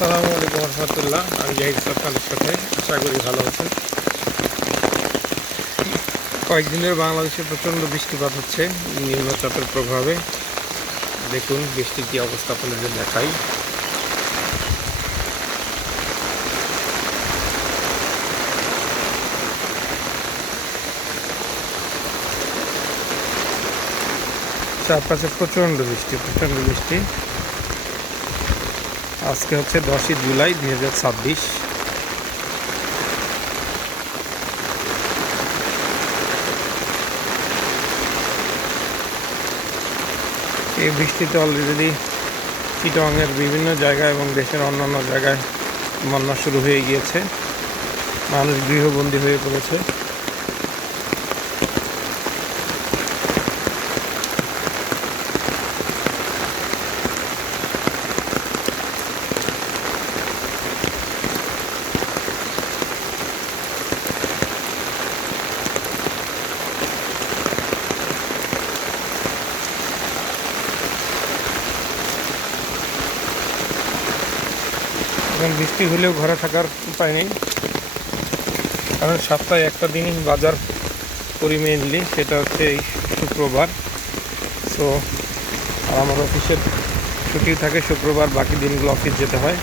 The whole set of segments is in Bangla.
আসসালামু আলাইকুম রহমতুল্লাহ। আমি জাহিদ আপনাদের সাথে, আশা করি ভালো আছেন। কয়েকদিন ধরে বাংলাদেশে প্রচণ্ড বৃষ্টিপাত হচ্ছে নিম্নচাপের প্রভাবে। দেখুন বৃষ্টির কী অবস্থা আপনাদের দেখাই। চারপাশে প্রচণ্ড বৃষ্টি। আজকে হচ্ছে 10ই জুলাই 2026। এই বৃষ্টিতে অলরেডি চিটাগাংয়ের বিভিন্ন জায়গায় এবং দেশের অন্যান্য জায়গায় বন্যা শুরু হয়ে গিয়েছে। মানুষ গৃহবন্দী হয়ে পড়েছে। এখন বৃষ্টি হলেও ঘরে থাকার উপায় নেই, কারণ সপ্তাহে একটা দিনই বাজার করি মেইনলি, সেটা হচ্ছে এই শুক্রবার। সো আমার অফিসের ছুটি থাকে শুক্রবার, বাকি দিনগুলো অফিস যেতে হয়।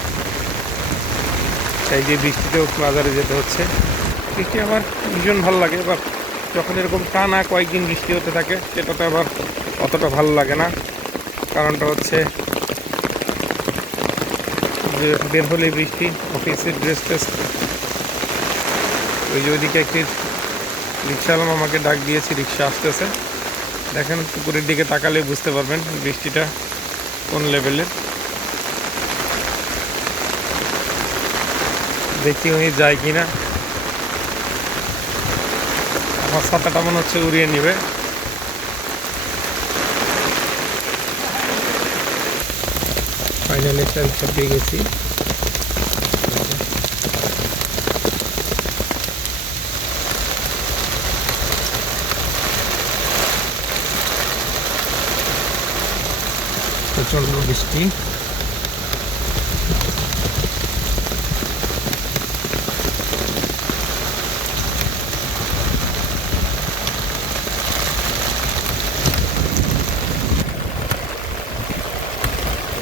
তাই যে বৃষ্টিতেও বাজারে যেতে হচ্ছে। বৃষ্টি আমার ভীষণ ভালো লাগে, বা যখন এরকম টানা কয়েকদিন বৃষ্টি হতে থাকে সেটাতে আবার অতটা ভালো লাগে না। কারণটা হচ্ছে যে বের হলে বৃষ্টি, অফিসের ড্রেস ট্রেস। ওই যে ওইদিকে একটি রিক্সাওয়ালা আমাকে ডাক দিয়েছে, রিক্সা আসতেছে। দেখেন পুকুরের দিকে তাকালে বুঝতে পারবেন বৃষ্টিটা কোন লেভেলের। দেখি উনি যায় কিনা। আমার ছাতাটা মনে হচ্ছে উড়িয়ে নেবে। ফাইনালি একটা রিক্সা পেয়ে গেছি। প্রচণ্ড বৃষ্টি।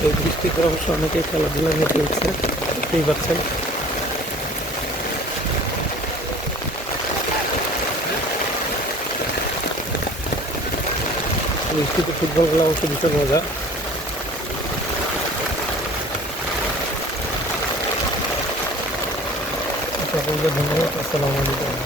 এই বৃষ্টিতে অবশ্য অনেকেই খেলাধুলা মেতে উঠছে, দেখতেই পাচ্ছেন। বৃষ্টিতে ফুটবল খেলা অবশ্য ভীষণ মজা। সকলকে ধন্যবাদ। আসসালামু আলাইকুম।